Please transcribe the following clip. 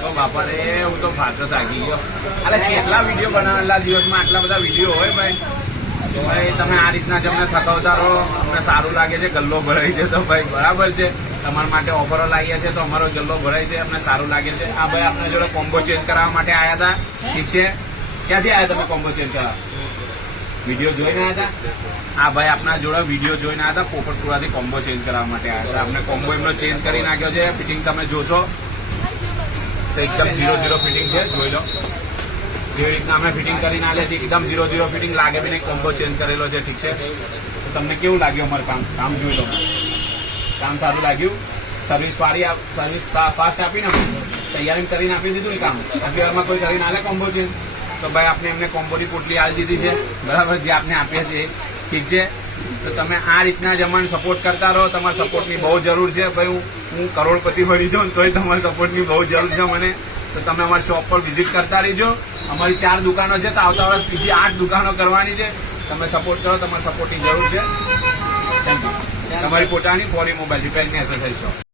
તો બાપા રે હું તો ફાટ થાકી ગયો. અરે કેટલા વિડીયો બનાવેલા દિવસમાં આટલા બધા વિડીયો હોય ભાઈ. તો ભાઈ તમે આ રીતના જ અમને થકાવતા રહો, અમને સારું લાગે છે. ગલ્લો ભરાઈ છે તો ભાઈ બરાબર છે, તમારા માટે ઓફરો લાગ્યા છે તો અમારો ગલ્લો ભરાય છે, અમને સારું લાગે છે. આ ભાઈ આપણા જોડે કોમ્બો ચેન્જ કરાવવા માટે આવ્યા હતા. ઠીક છે, ક્યાંથી આવ્યા તમે કોમ્બો ચેન્જ કરવા? વિડીયો જોઈને આવ્યા હતા? હા ભાઈ આપણા જોડે વિડીયો જોઈને આવ્યા હતા. પોપટપુરાથી કોમ્બો ચેન્જ કરાવવા માટે આવ્યા હતા. આપણે કોમ્બો એમનો ચેન્જ કરી નાખ્યો છે. ફિટિંગ તમે જોશો તો એકદમ 0-0 ફિટિંગ છે, જોઈ લો. જેવી રીતના અમે ફિટિંગ કરીને આલ્યા છે એકદમ 0-0 ફિટિંગ લાગે બી નહીં. કોમ્બો ચેન્જ કરેલો છે. ઠીક છે, તો તમને કેવું લાગ્યું અમારું કામ? કામ જોઈ લો, કામ સારું લાગ્યું. સર્વિસ ફાસ્ટ આપીને તૈયારી કરીને આપી દીધું ને કામ. આટલી વારમાં કોઈ કરીને આલે કોમ્બો ચેન્જ તો ભાઈ આપણે એમને કોમ્બોની પોટલી આપી દીધી છે બરાબર, જે આપણે આપીએ છીએ. ઠીક છે, તો તમે આ રીતના જ અમને સપોર્ટ કરતા રહો. તમારા સપોર્ટની બહુ જરૂર છે ભાઈ. હું કરોડપતિ બની જાઉં તોય તમારા સપોર્ટની બહુ જરૂર છે મને. તો તમે અમારી શોપ પર વિઝિટ કરતા રહીજો. અમારી 4 દુકાનો છે, તો આવતા વર્ષ બીજી 8 દુકાનો કરવાની છે. તમે સપોર્ટ કરો, તમારા સપોર્ટની જરૂર છે. Thank you. તમારી પોતાની ફોરી મોબાઈલ રિપેરિંગ એસેસરીઝ શોપ.